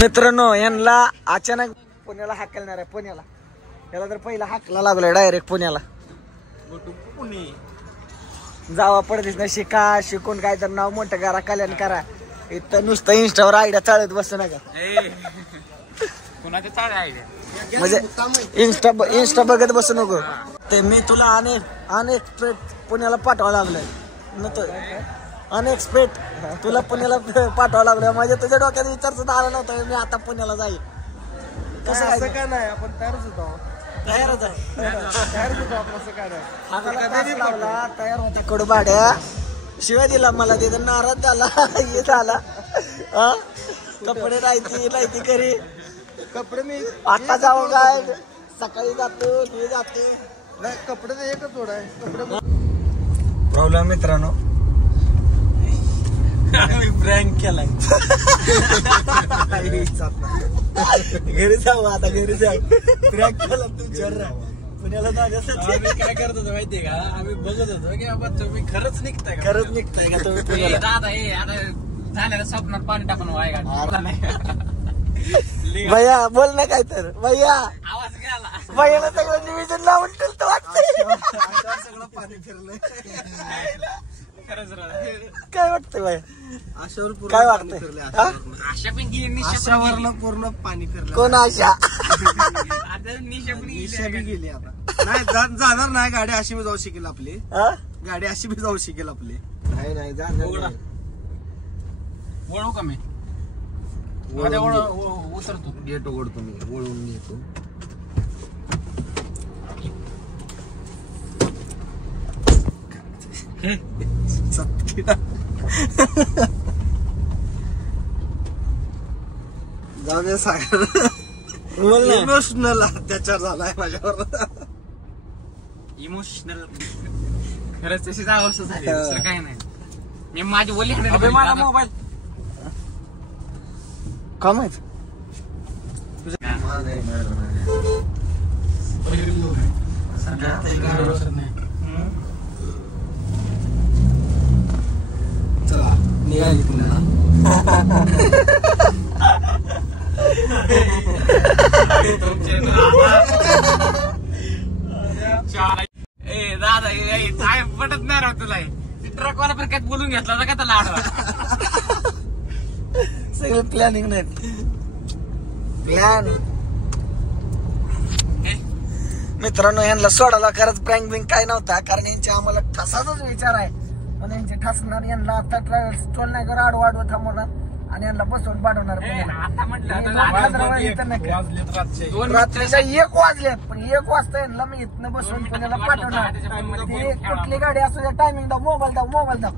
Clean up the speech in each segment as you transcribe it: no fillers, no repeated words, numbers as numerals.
मित्रांनो यांना अचानक पुण्याला हाकलणार आहे. पुण्याला याला तर पहिला हाकला लागलाय डायरेक्ट पुण्याला. पुणे जावा पडतेच ना, शिका, शिकून काय तर नाव मोठं करा, कल्याण करा. इथं नुसतं इंस्टावर आयडिया चालत बसू नका. म्हणजे इंस्टा बघत बसू नको. ते मी तुला अनएक्सपेक्ट पुण्याला पाठवावं लागलंय. अनएक्सपेक्ट तुला पुण्याला पाठवावं लागलं. म्हणजे तुझ्या डोक्यात विचार सुद्धा आला नव्हता मी आता पुण्याला जाईल. कसं काय नाही, आपण तयारच होतो. तयारच आहे, तयारच होतो आपण. असं काय नाही, लावला तयार होता. कडू भाड्या शिवाय दिला मला, तिथं नाराज झाला. हे झाला कपडे लायती करी. कपडे मी आता जाऊ काय, सकाळी जातो मी जाते. नाही कपडे तर एकच जोड आहे. कपडे प्रॉब्लेम मित्रांनो प्रँक केलाय. घरी जाऊ आता, घरी जाऊ. प्रँक केला तुमच्यावर. पुण्याला जाण्यासाठी काय करत होतो माहितीये का, आम्ही बघत होतो की बाबा तुम्ही खरंच निघताय का, खरंच निघताय का तुम्ही पुण्याला. दादा हे आता झालेलं स्वप्नात पाणी टाकून वाया. भैया बोल ना काय तर. भैया आवाज गेला. भैयाला सगळं निवेदन लावून ठेवतो वाटतं. सगळं पाणी फिरलंय. काय वाटतं बाय, आशावर काय वाटतंय. आशा पण गेली, आशावर पूर्ण पाणी फिरलं. कोण आशा? निशा बी गेली. आता नाही जाणार नाही. गाडी अशी बी जाऊ शकेल आपली. गाडी अशी बी जाऊ शकेल आपली. नाही जाणार. वळू का मी उतरतो, गेट उघडतो मी, वळून येतो. जाऊ दे सागर. इमोशनल अत्याचार झालाय माझ्यावर. इमोशनल खरंच तशीच अवस्था झाली. दुसरं काय नाही. मी माझी ओली माझा मोबाईल का माहित. चला निघाली पुण्याला. दादा काय पटत नाही राव तुला. ट्रकवाला पण काय बोलून घेतला होता का त्याला आडवा. सगळं प्लॅनिंग नाही. प्लॅन मित्रांनो यांना सोडायला खरंच प्रँक बिंक काय नव्हता. कारण यांचे आम्हाला ठसाचाच विचार आहे. पण यांचे ठसणार. यांना आता ट्रॅव्हल्स टोल नाही कर आडवा थांबवणार आणि यांना बसवून पाठवणार. रात्रीच्या 1 वाजलेत. पण 1 वाजता यांना मी इथनं बसवून पुण्याला पाठवणार. ते कुठली गाडी असू द्या, टायमिंग दाव, मोबाईल दाव.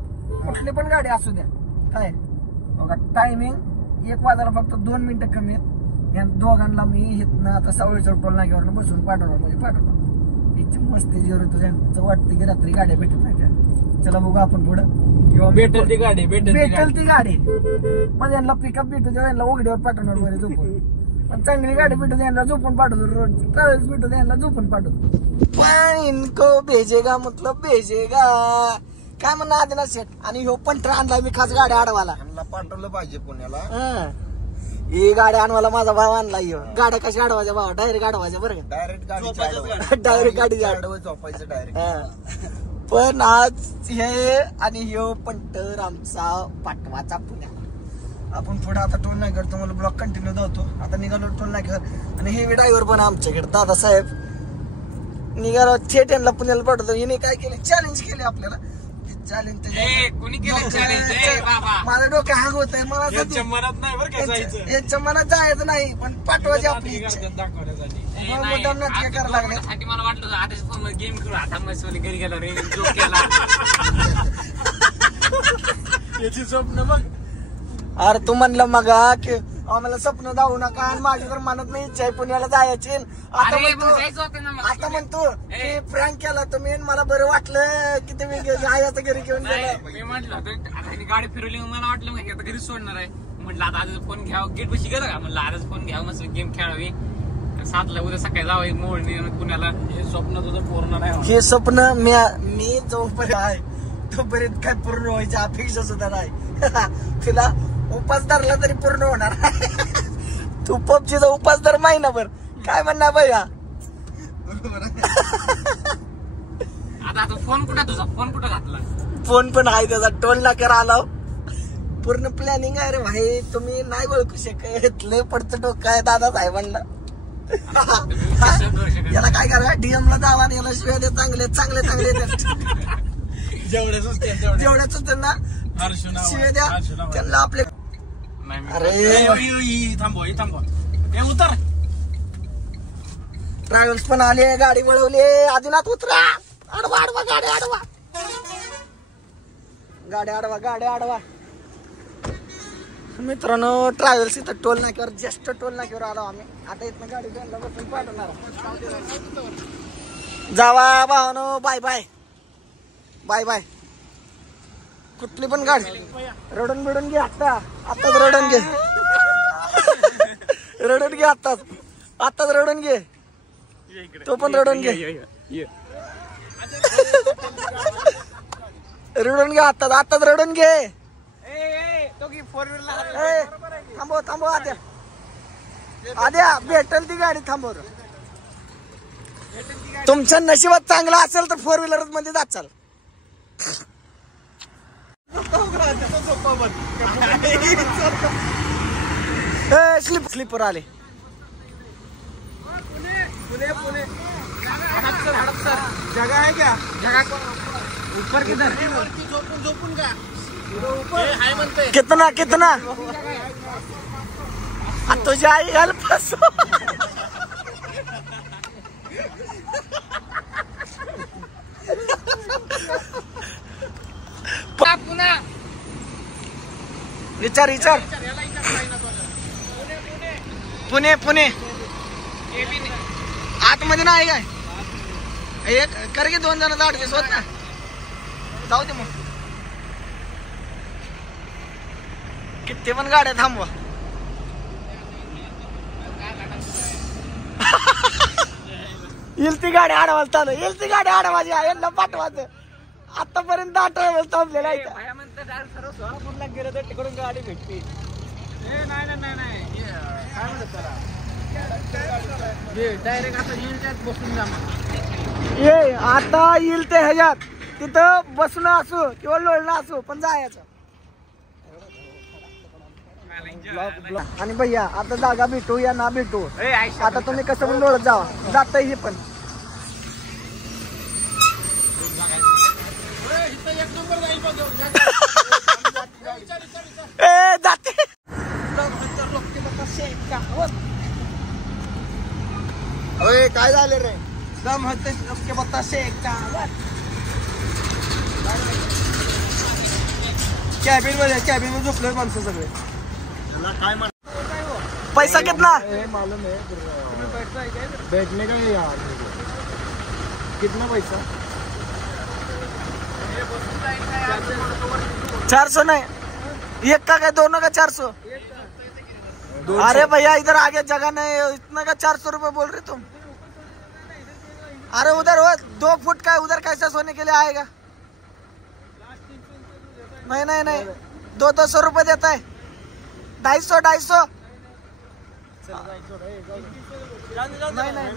कुठली पण गाडी असू द्या. काय बघा टायमिंग 1 वाजायला फक्त 2 मिनिटं कमी आहेत. या दोघांना मी इथनं आता सावळीच्या टोल नाक्यावर बसून पाठवणार. म्हणजे पाठवणार. इथे मस्ती जेवढं तुझ्या वाटते की रात्री गाड्या भेटत नाही त्या. चला बघू आपण पुढं. किंवा भेटेल ती गाडी, भेटेल ती गाडी. पण यांना पिकअप भेटू द्या, यांना उघड्यावर पाठवणार मध्ये झोपून. पण चांगली गाडी भेटू द्या, यांना झोपून पाठवतो. रोड ट्रॅव्हल्स भेटू द्या, यांना झोपून पाठवतो. पण इनको भेजेगा मतलब भेजेगा काय म्हणणं आदिनाथ शेठ. आणि ह्यो पण आणलाय मी खास गाडी अडवायला. यांना पाठवलं पाहिजे पुण्याला. ही गाडी आणवायला माझा भाव आणलाय. गाड्या कशा अडवायच्या भाव, डायरेक्ट अडवायच्या. बरं का, डायरेक्ट गाडी झोपायचं डायरेक्ट. पण आज हे आणि ह्यो पंटर आमचा पाठवाचा पुण्याला. आपण पुढे आता टोल नाक्यावर तुम्हाला ब्लॉक कंटिन्यू धावतो. आता निघालो टोल नाक्यावर. आणि हे ड्रायव्हर पण आमच्याकडे दादासाहेब निघालो थेट यांना पुण्याला पाठवतो. हिने काय केलं, चॅलेंज केले आपल्याला. चॅलेंज माझं डोकं हँग होत आहे. मला यांच्या मनात जायचं नाही, पण पाठवायची आपली इच्छा. करायला लागले. मला वाटलं आताच फोन गेम खेळू. आता मग घरी गेला रे जोक केला. याची स्वप्न मग. अरे तू म्हणलं मग की आम्हाला स्वप्न जाऊ नका. आणि माझी तर मनात नाही इच्छा आहे पुण्याला जायची. आता म्हणतो की प्रँक केला तुम्ही, मला बरं वाटलं की तुम्ही आयाचं घरी घेऊन गेला. मी म्हटलं आता गाडी फिरवली, मला वाटलं आता घरी सोडणार आहे. म्हटलं आता आजच फोन घ्यावं. गेट बशी गेला का, म्हटलं आजच फोन घ्यावं, मस्त गेम खेळावी. 7ला उद्या सकाळी जावं मोळणी पुण्याला. हे स्वप्न तुझं पूर्ण नाही. हे स्वप्न मी जोपर्यंत आहे तोपर्यंत काय पूर्ण व्हायची अपेक्षा सुद्धा नाही. तिला उपास धरला तरी पूर्ण होणार. तू पबजीचा उपास दर महिनाभर काय म्हणणार भैया? आता फोन कुठे तुझा? फोन कुठे घातला? फोन पण आहे त्याचा. टोल नाक्यावर आला पूर्ण प्लॅनिंग आहे रे भाई. तुम्ही नाही ओळखू शकत. लय पडतं डोकं आहे दादा साहेबांना. याला काय करा डीएम ला जावा आणि याला शिवाय दे चांगले चांगले चांगले जेवढ्या त्यांना शिवाय द्या त्यांना आपले. अरे थांबवा हे उतर. ट्रॅव्हल्स पण आले गाडी वळवली. आदिनाथ उतरा. आडवा आडवा गाडी आडवा गाडी आडवा गाडी आडवा. मित्रांनो ट्रॅव्हल्स इथं टोल नाक्यावर जस्ट टोल नाक्यावर आलो आम्ही. आता इथनं गाडी घ्यायला बसून पाठवणार. जावा भावानो. Bye bye bye bye. कुठली पण गाडी रडून बिडून घे. आत्ताच रडून घे. रडून घे आत्ताच रडून घे. तो पण रडून घे. रडून घे आत्ताच रडून घे. थांबव आद्या भेटेल ती गाडी. थांबव. तुमच्या नशिबात चांगला असेल तर 4 व्हीलर मध्ये जाचाल. स्लीपर आले. पुणे जगह है क्या? जगह ऊपर किधर? झोपून का? कितना तुझ्या आई घाल फसो. पुन्हा विचार पुणे आतमध्ये नाही काय? एक कर की 2 जणांचा ऍडजस्ट होत ना. जाऊ दे मग. किती पण गाड्या थांबवा. येईल ती गाडी आडवायला चालू. येईल ती गाडी आडवायची यांना पाठवायचं. आतापर्यंत 8 ट्रॅव्हल थांबलेला आहे. गेलं तर तिकडून गाडी भेटते. नाही काय म्हणतात त्याला डायरेक्ट आता येईल त्यात बसून जा. ये आता येईल ते ह्याच्यात तिथं बसणं असो किंवा लोळणं असो पण जायचं. आणि भैया आता जागा भेटू या ना भेटू आता तुम्ही कसं पण लोळत जावा. जाता हे पण जाते. काय झालं रे? दम होते के बतासे कॅबिन मध्ये झोपले माणसं सगळे. पैसा कितना? मालूम है बैठने का है यार. कितना पैसा? 400 नहीं. एक का क्या? दोनों का 400? अरे भैया इधर आगे जगह नहीं. इतना का 400 रुपए बोल रहे तुम? अरे उधर 2 फुट का उधर कैसा सोने के लिए आएगा? नहीं 200 रुपए देता है. 250 नहीं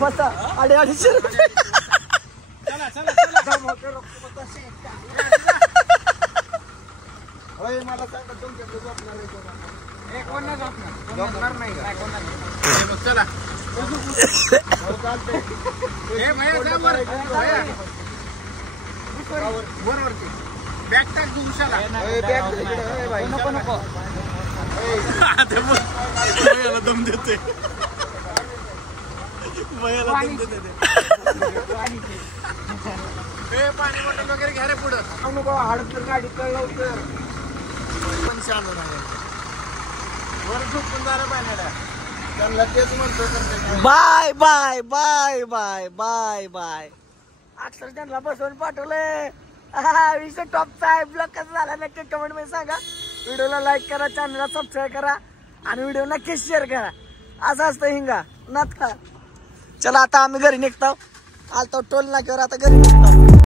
बसा 250 रुपये. मला सांगा तुमच्याकडे झोपणार नाही का? चला बरोबर बॅग टाक तुमच्याला. नको दम देते. पाणी बॉटल वगैरे घ्या रे पुढं. नको हाडतर गाडी कळलं पण शांत नाही. वर झोपून जा रे पाण्याला. त्यांना तेच म्हणतो. Bye bye bye bye bye bye. अक्षर त्यांना बसवून पाठवलंय. विषय टॉपचा आहे. ब्लॉग कसा झाला नक्की कमेंट मध्ये सांगा. व्हिडिओला लाईक करा, चॅनलला सबस्क्राईब करा आणि व्हिडिओ नक्की शेअर करा. असं असतं हिंगा नाथ. चला आता आम्ही घरी निघतो. आलतो टोल नाक्यावर आता घरी निघतो.